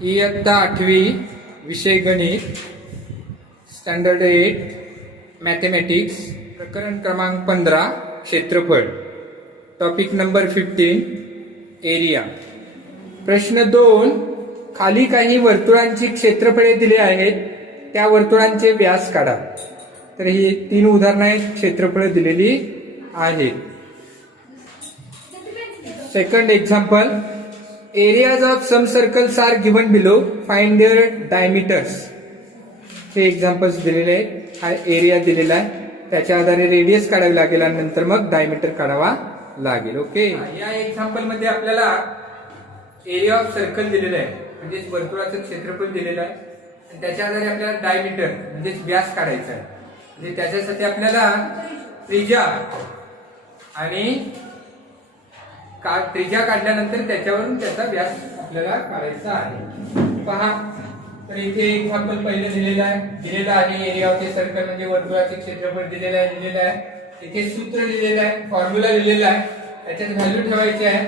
इयत्ता 8वी विषय गणित स्टँडर्ड 8 मॅथमॅटिक्स प्रकरण क्रमांक 15 क्षेत्रफळ टॉपिक नंबर 15 एरिया। प्रश्न 2, खाली काही वर्तुळांची क्षेत्रफळे दिली आहेत, त्या वर्तुळांचे व्यास काढा। तर ही 3 उदाहरणे क्षेत्रफळ दिलेली आहेत। Second example, areas of some circles are given below, find their diameters। हे एक्झाम्पल्स दिलेले आहेत। हा एरिया दिलेला आहे, त्याच्या आधारे रेडियस काढावी लागेल आणि नंतर मग डायमीटर काढावा लागेल। ओके, या एक्झाम्पल मध्ये आपल्याला एरिया ऑफ सर्कल दिलेला आहे, म्हणजे वर्तुळाचं क्षेत्रफळ दिलेलं आहे आणि त्याच्या आधारे आपल्याला डायमीटर म्हणजे व्यास काढायचा आहे। म्हणजे त्याच्यासाठी आपल्याला त्रिज्या आणि त्रिज्या काढल्यानंतर त्याच्यावरून त्याचा व्यास आपल्याला काढायचा आहे। पहा, तर इथे एक्झाम्पल पहिले दिलेला आहे एरिया ऑफ ए सर्कल म्हणजे वर्तुळाचे क्षेत्रफळ दिलेलं आहे। इथे सूत्र लिहिलेलं आहे, फॉर्म्युला लिहिलेला आहे, त्याच्यात व्हॅल्यू ठेवायची आहे।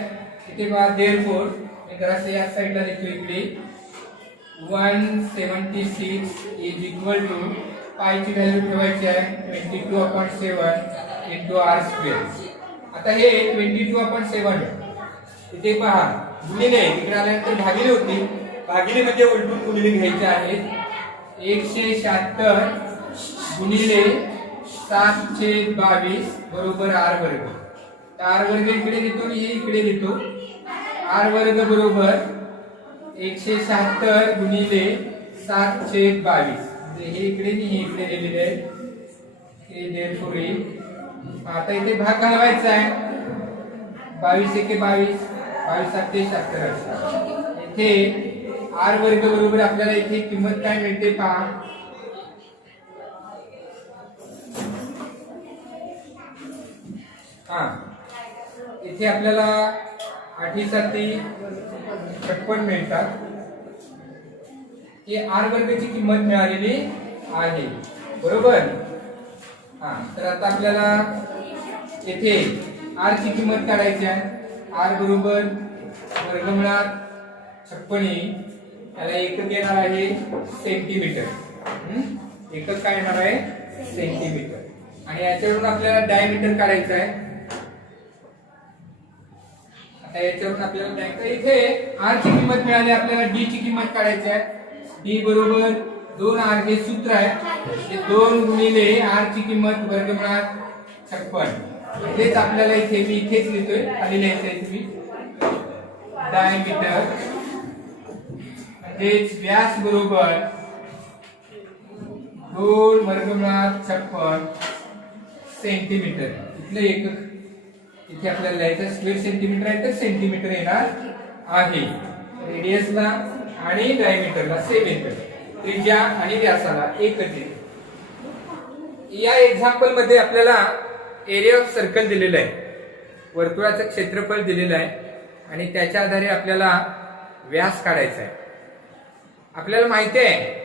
इथे पहा, देअरफॉर मी जरासं या साईडला लिहितो, इकडे 176 इज इक्वल टू पायची व्हॅल्यू ठेवायची आहे 22/7 इंटू आर स्क्वेअर। आता हे 22/7 इथे पहा गुणिले, तिकडे आल्यानंतर भागिले होती, भागिले म्हणजे उलटून गुणिले घ्यायचे आहेत। 176 गुणिले 7/22 बरोबर आर वर्ग। आर वर्ग इकडे लिहितो आणि हे इकडे लिहितो। आर वर्ग बरोबर 176 गुणिले 7/22, म्हणजे हे इकडे आणि हे इकडे लिहिलेले आहे। हे देअरफॉर आता इथे भाग घालवायचा आहे, 22 एके 22, 22 7 77। इथे आर वर्ग बरोबर आपल्याला इथे किंमत काय मिळते पहा, इथे आपल्याला 8 7 56 मिळतात। ही आर वर्गाची किंमत मिळालेली आहे, बरोबर। तर आता आपल्याला येथे आर ची किंमत काढायची आहे। आर बरोबर वर्गमुळात 56 येईल, त्याला एकक येणार आहे सेंटीमीटर। एकक काय येणार आहे सेंटीमीटर। आणि याच्यावरून आपल्याला डायमीटर काढायचं आहे। आता याच्यावरून आपल्याला इथे आर ची किंमत मिळाली, आपल्याला डी ची किंमत काढायची आहे। डी बरोबर 2r हे सूत्र आहे, 2 गुणिले आर ची किंमत वर्गमुळात 56। हेच आपल्याला इथे मी इथेच लिहितोय, खाली लिहायचंय तुम्ही डायमीटर म्हणजे व्यास बरोबर 2 वर्गमुळात 56 सेंटीमीटर। इथलं एकक इथे आपल्याला लिहायचं, स्क्वेअर सेंटीमीटर आहे तर सेंटीमीटर येणार आहे। रेडियसला आणि डायमीटरला सेम येतं, त्रिज्या आणि व्यासाला एकच आहे। या एक्झाम्पल मध्ये आपल्याला एरिया ऑफ सर्कल दिलेला आहे, वर्तुळाचं क्षेत्रफळ दिलेलं आहे आणि त्याच्या आधारे आपल्याला व्यास काढायचा आहे। आपल्याला माहिती आहे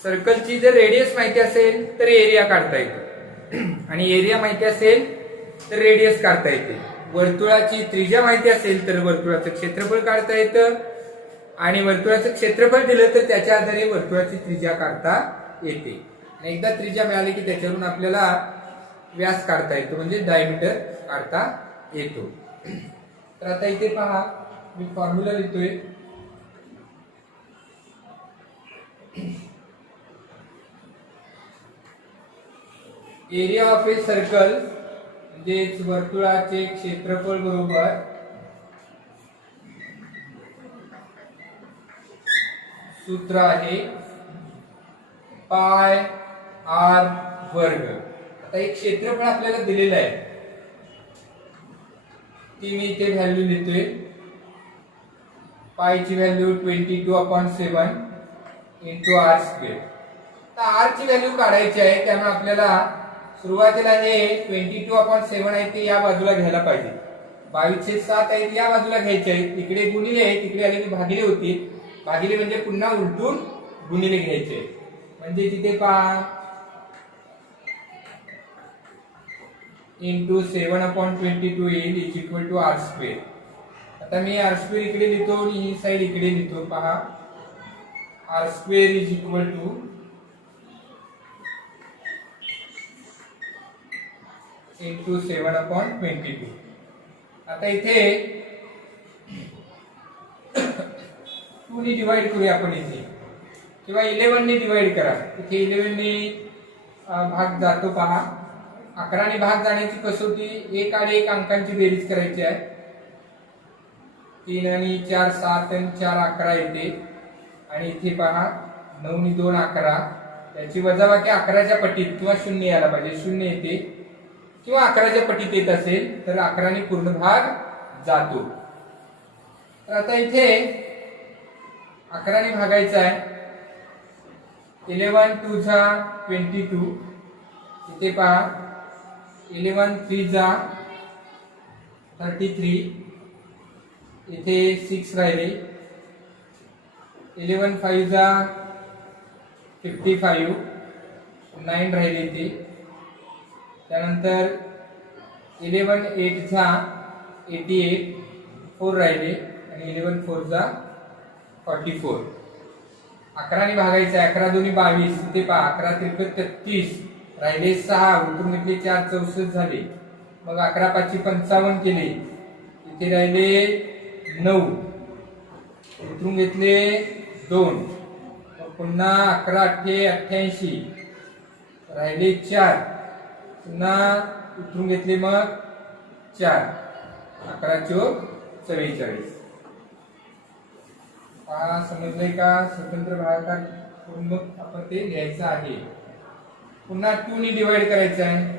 सर्कलची जर रेडियस माहिती असेल तर एरिया काढता येतो आणि एरिया माहिती असेल तर रेडियस काढता येते। वर्तुळाची त्रिज्या माहिती असेल तर वर्तुळाचं क्षेत्रफळ काढता येतं आणि वर्तुळाचं क्षेत्रफळ दिलं तर त्याच्या आधारे वर्तुळाची त्रिज्या काढता येते। आणि एकदा त्रिज्या मिळाली की त्याच्यावरून आपल्याला व्यास काढता येतो, म्हणजे डायमीटर काढता येतो। तर आता इथे पहा, मी फॉर्म्युला लिहितोय, एरिया ऑफ ए सर्कल म्हणजे वर्तुळाचे क्षेत्रफळ बरोबर सूत्र आहे पाय आर वर्ग। आता एक क्षेत्रफळ आपल्याला दिलेलं आहे, ती मी इथे व्हॅल्यू लिहितोय। पायची व्हॅल्यू 22/7 इंटू आर स्क्वेअर। तर आर ची व्हॅल्यू काढायची आहे, त्यामुळे आपल्याला सुरुवातीला हे 22/7 आहे ते या बाजूला घ्यायला पाहिजे, 22/7 आहे या बाजूला घ्यायचे आहे। तिकडे गुणिले, तिकडे आले की भागिले होती, भागिले म्हणजे पुन्हा उलटून गुणिले घ्यायचे, म्हणजे तिथे पहा इंटू 7/22 येईल is equal to r square. आता मी आर स्क्वेअर इकडे लिहितो आणि ही साइड इकडे लिहितो. पहा, r square is equal to into 7/22. आता इथे 2 ने डिवाइड करूया आपण इथे, किंवा 11 ने डिवाइड करा. इथे 11 ने भाग जातो. पहा, 11 ने भाग जाण्याची कसोटी 1 आणि 1 अंकांची बेरीज करायची आहे. 3 आणि 4 7 आणि 4 11 येते. आणि इथे पहा 9 आणि 2 11, याची वजाबाकी 11च्या पटीत किंवा 0 यायला पाहिजे, 0 येते. किंवा 11च्या पटीत येत असेल तर 11 ने पूर्ण भाग जातो. तर आता इथे 11 ने भागायचं आहे. 11 2 जा 22. इथे पहा 11 3 जा 33. इथे 6 राहिले. 11 5 जा 55. 9 राहिले इथे. त्यानंतर 11 8 जा 88. 4 राहिले. आणि 11 4 जा 44. 11 ने भागायचं आहे. 11 2 22. इथे पहा 11 3 33. राहिले 6. उतरून घेतले 4 64 झाले. मग 11 5 55 केले. इथे राहिले 9. उतरून घेतले 2. पुन्हा 11 8 88. राहिले 4. पुन्हा उतरून घेतले मग 4. 11 चोक 44. हा समजलंय का? स्वतंत्र भागाकार करून मग आपण ते लिहायचं आहे. पुन्हा 2 ने डिवाइड करायचं आहे.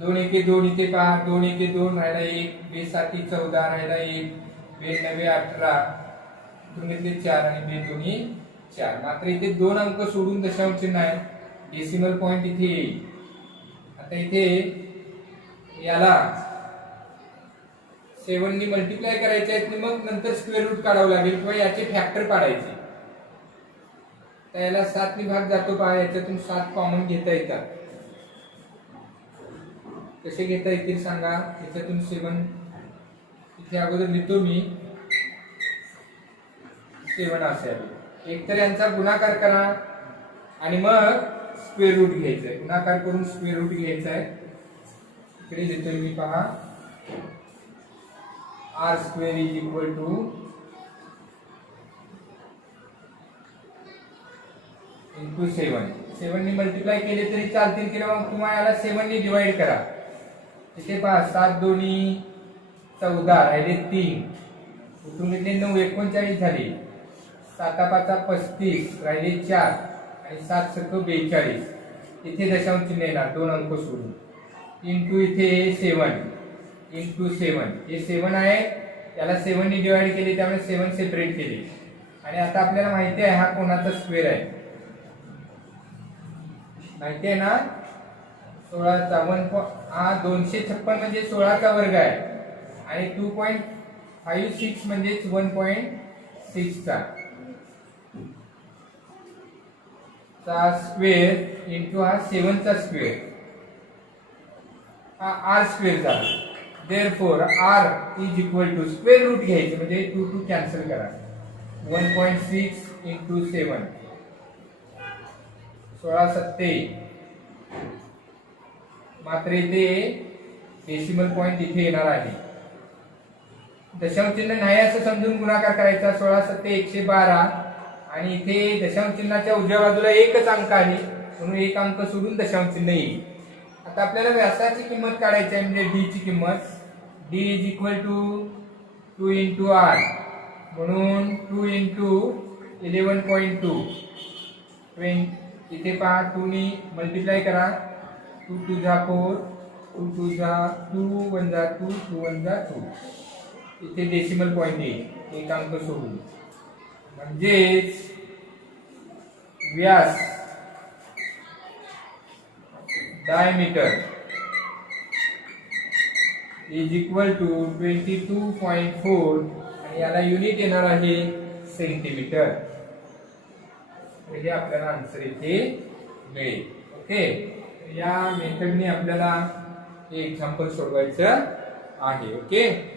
2 1 2. इथे पहा 2 1 2 राहिला 1. 2 7 14 राहिला 1. 2 9 18. उतरून घेतले 4 आणि 2 2 4. मात्र इथे 2 अंक सोडून दशांश चिन्ह आहे. डेसिमल पॉइंट इथे येईल. आता इथे याला 7 ने मल्टिप्लाय करायचे आहेत. मग नंतर स्क्वेअर रूट काढावं लागेल किंवा याचे फॅक्टर काढायचे. तर याला 7 ने भाग जातो. पहा, याच्यातून 7 कॉमन घेता येतात. कसे घेता येतील सांगा? याच्यातून 7 इथे अगोदर लिहितो मी. 7 असेल. एक तर यांचा गुणाकार करा आणि मग स्क्वेअर रूट घ्यायचा आहे. गुणाकार करून स्क्वेअर रूट घ्यायचा आहे. इकडे लिहितोय मी. पहा, r square is equal to into 7. 7 ने मल्टिप्लाय केले तरी चालतील, किंवा मग तुम्हाला याला 7 ने डिवाइड करा. इथे पहा 7 2 14 राहिले 3. उतरून घेतले 9 39 झाले. 7 5 35 राहिले 4 आणि 7 7 42. इथे दशांश चिन्ह येणार 2 अंक सोडून. इंटू इथे 7 इंटू 7. हे 7 आहे. याला 7 ने डिवाइड केले त्यामुळे 7 सेपरेट केले. आणि आता आपल्याला माहिती आहे हा कोणाचा स्क्वेअर आहे. माहिती आहे ना? 16चा 1. हा 256 म्हणजे 16चा वर्ग आहे. आणि 2.56 म्हणजे 1.6 चा स्क्वेअर इंटू हा 7 चा स्क्वेअर. हा आर स्क्वेअर झाला. Therefore r is equal to square root घ्यायचे म्हणजे 2 2 कॅन्सल करा. 1.6 इंटू 7. 16 7. मात्र इथे डेसिमल पॉइंट इथे येणार आहे. दशांश चिन्ह नाही असं समजून गुणाकार करायचा. 16 7 112. आणि इथे दशांश चिन्हाच्या उजव्या बाजूला एकच अंक आहे म्हणून एक अंक सोडून दशांश चिन्ह येईल. आता आपल्याला व्यासाची किंमत काढायची आहे. म्हणजे डी ची किंमत. D is equal to 2 into r. म्हणून 2 इंटू 11.2. इथे पहा 2 ने मल्टिप्लाय करा. 2 2 जा 4. 2 2 जा 2 1 जा 2 2 1 जा 2. इथे डेसिमल पॉइंट येईल एक अंक सोडून. म्हणजेच व्यास डायमीटर इज इक्वल टू 22.4 आणि याला युनिट येणार आहे सेंटीमीटर. हे आपल्याला आन्सर इथे मिळेल. ओके, या मेथडने आपल्याला हे एक्झाम्पल सोडवायचं आहे. ओके.